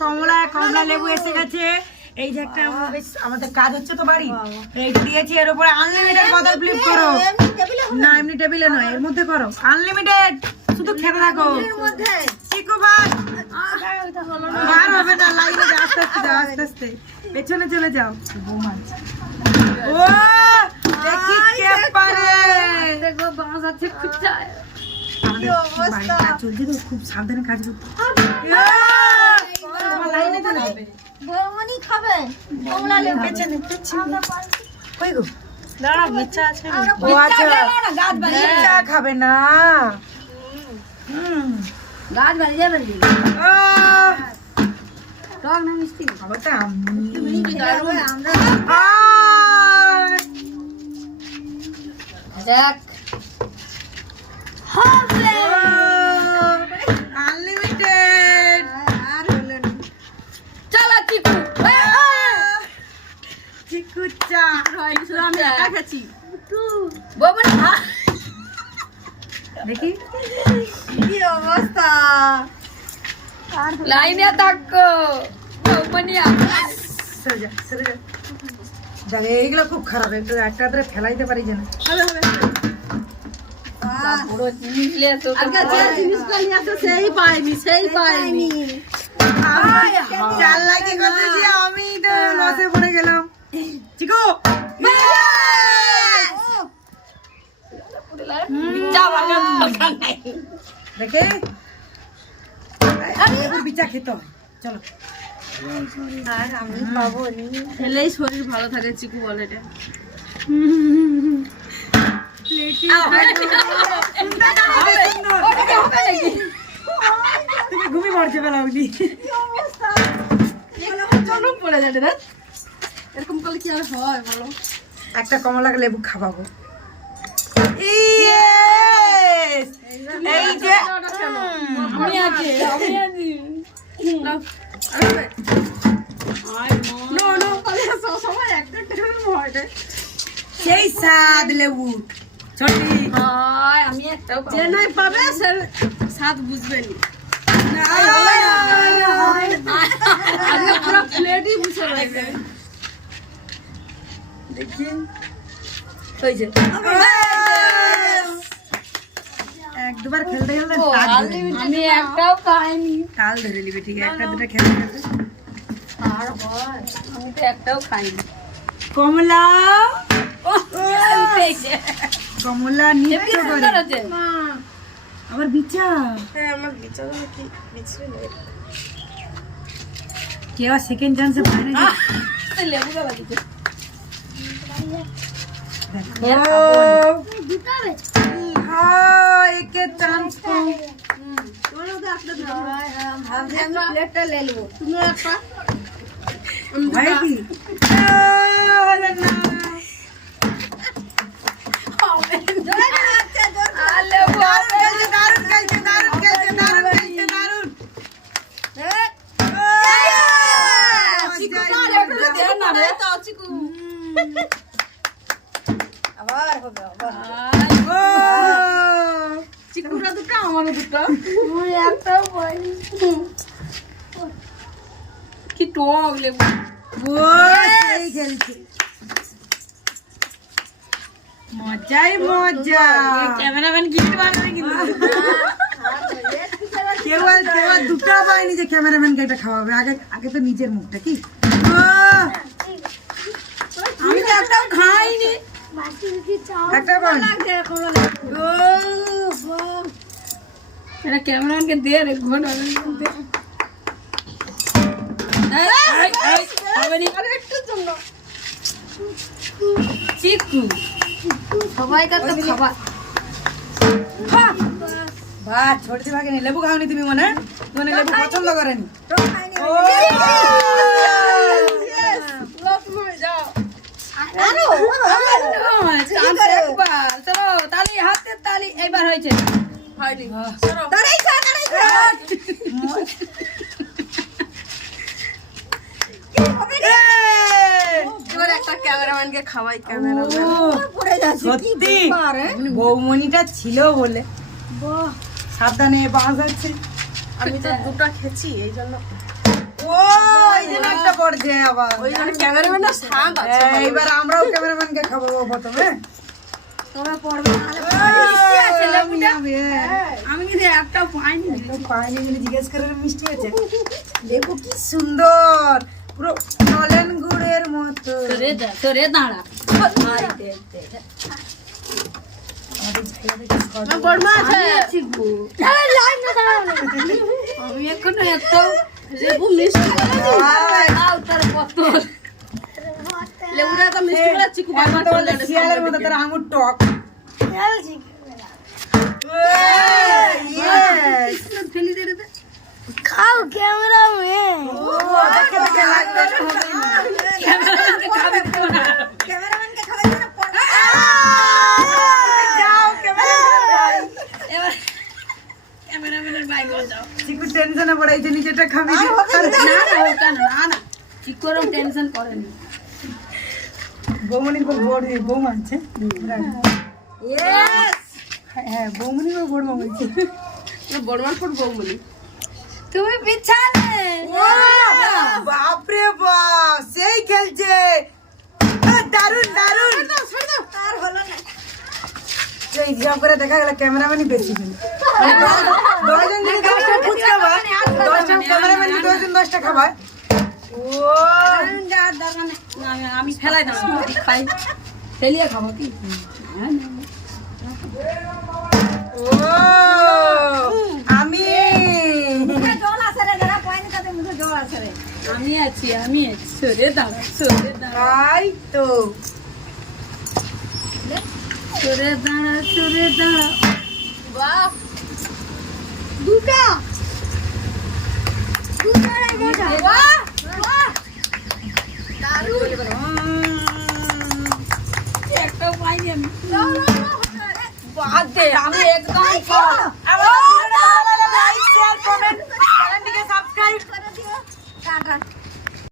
কমলা লেবু এসে গেছে। এই যে একটা আমাদের কাজ হচ্ছে তো বাড়ি, এইটা দিয়েছি। এর উপরে আনলিমিটেড বোতল ফ্লিপ করো। না এমনি টেবিলে নয়, এর মধ্যে করো আনলিমিটেড, শুধু খেতে থাকো। চিকু ভাই বার হবে না, লাইনে আস্তে আস্তে যাও, আস্তে আস্তে পেছনে চলে যাও। ও দেখি কে পারে। দেখো বাস আছে খুঁচায়। আমাদের বাড়ির কাজ চলছে তো, খুব সাবধানে কাজ করতে। লাইনে চলে যাবে। বৌমনি খাবে কমলা লেবু পেছনে পেছনে কই গো? দাঁড়া গিচ্ছা আছে ও আচ্ছা গাছ বাড়িয়ে চা খাবে না। গাছ বাড়িয়ে যাবে ও টক না মিষ্টি খাবারটা আমি আমরা আর দেখ হবে আনলিমিটেড। আর হলো না চলো চিকু চিকু চা শুধু আমি একা খাচ্ছি বৌমনি খা দেখি কি অবস্থা লাইনে থাকো বৌমনি সরে যা সরে যা। দেখ এইগুলো খুব খারাপ, একটু একটা ধরে ফেলাইতে পারি যেন। পুরো জিনিস নিয়ে তো আজকে যে জিনিসটা নিয়ে আসে সেই পাইনি চাল লাগে কথা যে আমি তো লসে পড়ে গেলাম। চিকু যা ভালো দরকার নাই দেখে লেবুর বিচা খেতে হয়। চলো আর আমি পাবো নি খেলেই শরীর ভালো থাকে চিকু বলে এটা তুমি ঘুমিয়ে পড়ছে বেলা উঠি। পড়ে যাবে না এরকম করলে কি আর হয় বলো একটা কমলা লেবু খাওয়াবো। এই যে আমি আছি সেই স্বাদ লেবু ছোটি আমি একটাও যে নাই পাবে সে স্বাদ বুঝবে না পুরো প্লেটই বুঝে লাগবে দেখি ওই যে এক দুবার খেলতে খেলতে আমি একটাও খাইনি তাল ধরে নিবে। ঠিক আছে একটা দুটো খেলতে খেলতে আর হয় আমি তো একটাও খাইনি কমলা কমলা নিত্য করে আবার বিচা আমার বিচার কি বিছরে কেউ সেকেন্ড চান্সে পায় না। লেবু গালা দিতে দেখো হ্যাঁ একে চান্স তো আমি প্লেটটা ले लो তুমি একটা ভাই কি হলো না। দারুণ খেলছে দারুণ খেলছে দারুণ খেলছে দারুণ। চিকুরা দুটো আমারও দুটো তুই একটাও পাইনি কি টক লেবু এই খেলছে মজাই মজা। ক্যামেরাম্যান গিফট বানাবে কিন্তু কেউ আর দুটো পায়নি যে ক্যামেরাম্যানকে এটা খাওয়াবে। আগে আগে তো নিজের মুখটা কি আমি তো একটাও খাইনি একটা পাইনি। এটা ক্যামেরাম্যানকে দিয়ে রে ঘন চিকু সবাইকার তো খাবার বাহ ছোটটি ভাগিনি লেবু খাওনি তুমি মনে মানে লেবু পছন্দ করেনি। ও চলো তালি হাতে তালি এইবার হয়েছে এবার একটা ক্যামেরাম্যানকে খাওয়াই সত্যি বৌমনিটা ছিল বলে সাবধানে বাঁশ আছে। আমি তো দুটো খেয়েছি এই জন্য এই যে একটা পড়ছে আবার। ওই জন্য ক্যামেরাম্যানটা শান্ত আছে। এইবার আমরাও ক্যামেরাম্যানকে খাওয়াবো প্রথমে। তোমরা পড়বে নাহলে আমি কিন্তু একটাও পাইনি। পাইনি বলে জিজ্ঞেস করে মিষ্টি হয়েছে। দেখো কি সুন্দর, পুরো নলেন গুড়ের মতো। তোরে দাঁড়া আমি এখন এত লেবু মিষ্টি লেবুটা তো মিষ্টি করে চিকু বারবার চলে যাবে শিয়ালের মতো তোর আঙুর টক। ফেলি দে রে খাও ক্যামেরাম্যান। দেখে দেখে লাগবে না, হবে না। ক্যামেরাম্যানকে খাবে কোন ক্যামেরাম্যানকে খাওয়াই না, পড়া। যাও ক্যামেরাম্যান ভাই। এবার ক্যামেরাম্যানের ভাই বল যাও চিকু টেনশনে পড়াইছে, নিজেটা খাবি না না ওটা না না ঠিক করে টেনশন করেন বৌমনি বৌমা আছে। হ্যাঁ বৌমনি বৌমা বলছে। বড়মার পর বৌমনি তুমি পিছানে বাপরে বাপ, সেই খেলছে। দারুন দারুন। আর হলো না। এই হিসাব করে দেখা গেল ক্যামেরাম্যানই বেশি দিন। 10 জন যদি 10টা ফুচকা খায়, 10টা ক্যামেরাম্যান 10 জন 10টা খায়। ও আমি ফেলাই দাও খাই ফেলিয়ে খাবো কি ও আমি জল আছে রে, যারা পয়েন্ট কাটে মুখে জল আছে রে। আমি আছি সরে দাঁড়া তাই তো সরে দাঁড়া বাহ, দুটা দুটা রে বেটা। বাহ বাহ, দারুণ। একটা পাইনি আমি দাও, দাও, দাও। বাদ দে আমি একদম খাও। আবার